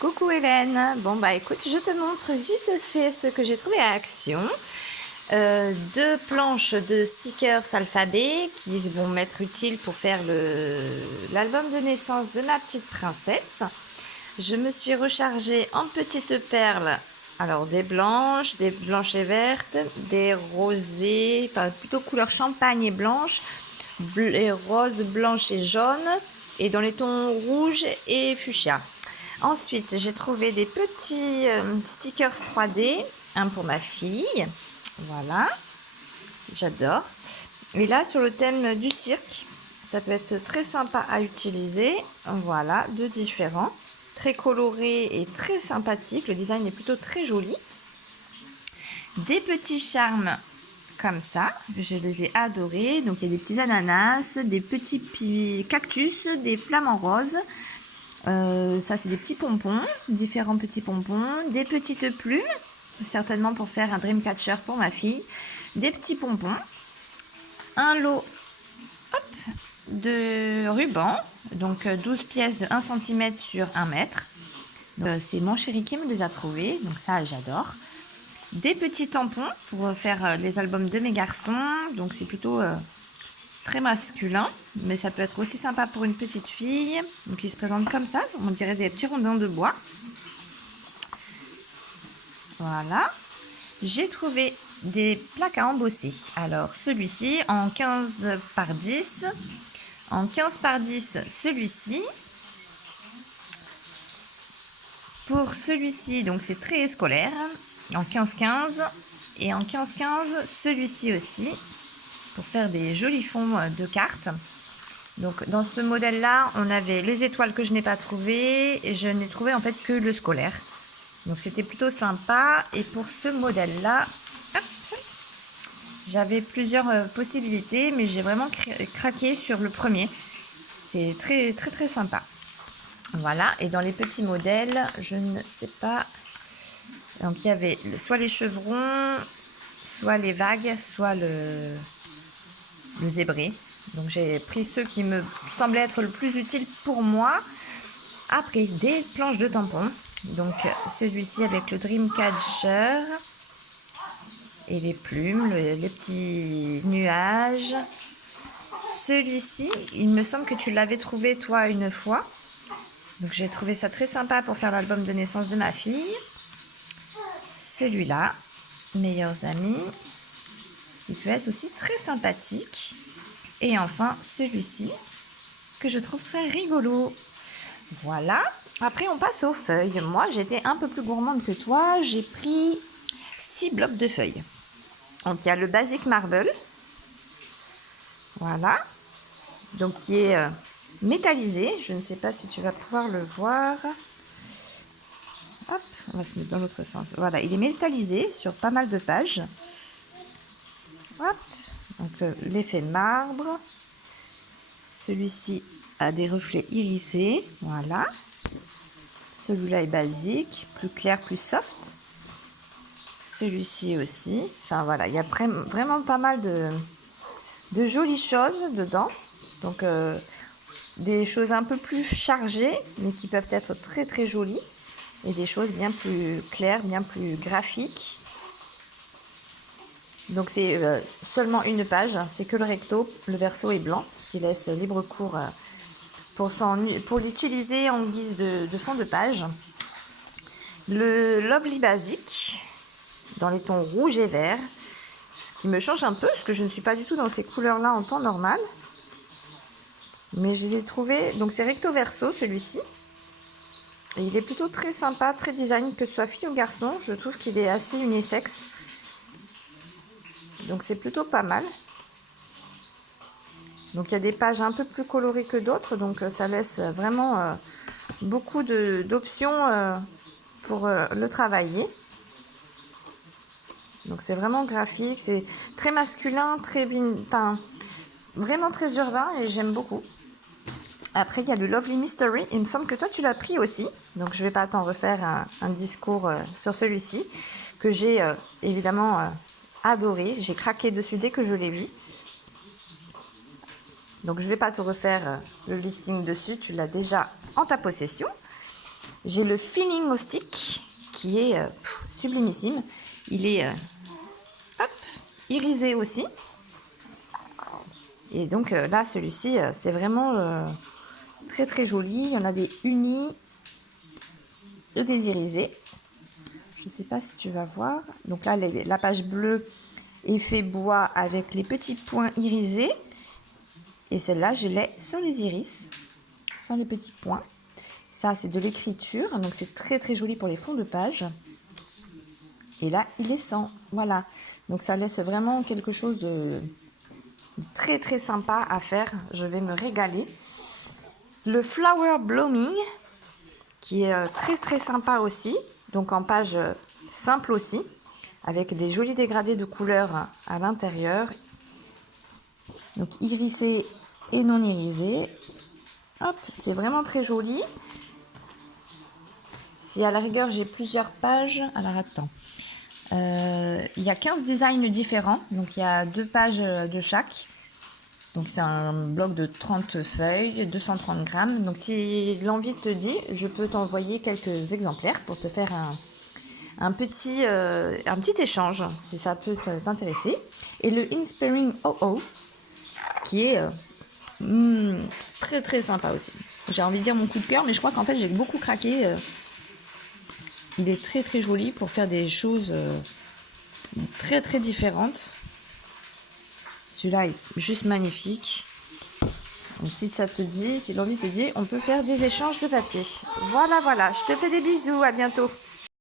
Coucou Hélène, bon bah écoute, je te montre vite fait ce que j'ai trouvé à Action. Deux planches de stickers alphabet qui vont m'être utiles pour faire l'album de naissance de ma petite princesse. Je me suis rechargée en petites perles, alors des blanches et vertes, des rosées, enfin plutôt couleur champagne et blanche, et roses, blanches et jaunes, et dans les tons rouges et fuchsia. Ensuite, j'ai trouvé des petits stickers 3D, un pour ma fille, voilà, j'adore. Et là, sur le thème du cirque, ça peut être très sympa à utiliser, voilà, deux différents, très colorés et très sympathiques, le design est plutôt très joli. Des petits charmes comme ça, je les ai adorés, donc il y a des petits ananas, des petits cactus, des flamants roses. Ça c'est des petits pompons, différents petits pompons, des petites plumes, certainement pour faire un dreamcatcher pour ma fille, des petits pompons, un lot de ruban, donc 12 pièces de 1 cm sur 1 mètre. C'est mon chéri qui me les a trouvés, donc ça j'adore. Des petits tampons pour faire les albums de mes garçons, donc c'est plutôt très masculin, mais ça peut être aussi sympa pour une petite fille. Donc il se présente comme ça, on dirait des petits rondins de bois. Voilà. J'ai trouvé des plaques à embosser. Alors celui-ci en 15 par 10. En 15 par 10, celui-ci. Pour celui-ci, donc c'est très scolaire. En 15-15. Et en 15-15, celui-ci aussi. Pour faire des jolis fonds de cartes. Donc dans ce modèle là on avait les étoiles que je n'ai pas trouvées et je n'ai trouvé en fait que le scolaire, donc c'était plutôt sympa. Et pour ce modèle là j'avais plusieurs possibilités, mais j'ai vraiment craqué sur le premier, c'est très très très sympa. Voilà. Et dans les petits modèles je ne sais pas, donc il y avait soit les chevrons, soit les vagues, soit le zébré. Donc j'ai pris ceux qui me semblaient être le plus utile pour moi. Après, des planches de tampons. Donc celui-ci avec le Dreamcatcher et les plumes, les petits nuages. Celui-ci, il me semble que tu l'avais trouvé toi une fois. Donc j'ai trouvé ça très sympa pour faire l'album de naissance de ma fille. Celui-là, meilleurs amis, il peut être aussi très sympathique. Et enfin, celui-ci, que je trouve très rigolo. Voilà. Après, on passe aux feuilles. Moi, j'étais un peu plus gourmande que toi. J'ai pris 6 blocs de feuilles. Donc, il y a le Basic Marble. Voilà. Donc, qui est métallisé. Je ne sais pas si tu vas pouvoir le voir. Hop, on va se mettre dans l'autre sens. Voilà, il est métallisé sur pas mal de pages. Hop. Donc, l'effet marbre. Celui-ci a des reflets irisés. Voilà. Celui-là est basique, plus clair, plus soft. Celui-ci aussi. Enfin voilà, il y a vraiment pas mal de jolies choses dedans. Donc des choses un peu plus chargées, mais qui peuvent être très très jolies. Et des choses bien plus claires, bien plus graphiques. Donc c'est seulement une page, c'est que le recto, le verso est blanc, ce qui laisse libre cours pour l'utiliser en guise de fond de page. Le Lovely Basic dans les tons rouge et vert, ce qui me change un peu parce que je ne suis pas du tout dans ces couleurs là en temps normal, mais je l'ai trouvé. Donc c'est recto verso celui-ci, et il est plutôt très sympa, très design, que ce soit fille ou garçon. Je trouve qu'il est assez unisexe, donc c'est plutôt pas mal. Donc il y a des pages un peu plus colorées que d'autres, donc ça laisse vraiment beaucoup d'options pour le travailler. Donc c'est vraiment graphique, c'est très masculin, vraiment très urbain, et j'aime beaucoup. Après il y a le Lovely Mystery, il me semble que toi tu l'as pris aussi, donc je ne vais pas t'en refaire un discours sur celui-ci, que j'ai évidemment adoré, j'ai craqué dessus dès que je l'ai vu. Donc je ne vais pas te refaire le listing dessus, tu l'as déjà en ta possession. J'ai le Feeling au stick qui est sublimissime. Il est hop, irisé aussi. Et donc là, celui-ci, c'est vraiment très très joli. Il y en a des unis et des irisés. Je ne sais pas si tu vas voir. Donc là, la page bleue effet bois avec les petits points irisés. Et celle-là, je l'ai sans les iris, sans les petits points. Ça, c'est de l'écriture. Donc c'est très très joli pour les fonds de page. Et là, il est sans. Voilà. Donc ça laisse vraiment quelque chose de très très sympa à faire. Je vais me régaler. Le Flower Blooming, qui est très très sympa aussi. Donc en page simple aussi, avec des jolis dégradés de couleurs à l'intérieur. Donc irisé et non irisé. Hop, c'est vraiment très joli. Si à la rigueur j'ai plusieurs pages, alors attends. Il y a 15 designs différents, donc il y a 2 pages de chaque. Donc c'est un bloc de 30 feuilles, 230 grammes. Donc si l'envie te dit, je peux t'envoyer quelques exemplaires pour te faire un petit échange, si ça peut t'intéresser. Et le Inspiring OO, qui est très très sympa aussi. J'ai envie de dire mon coup de cœur, mais je crois qu'en fait j'ai beaucoup craqué. Il est très très joli pour faire des choses très très différentes. Celui-là est juste magnifique. Donc si ça te dit, si l'envie te dit, on peut faire des échanges de papier. Voilà, voilà, je te fais des bisous, à bientôt.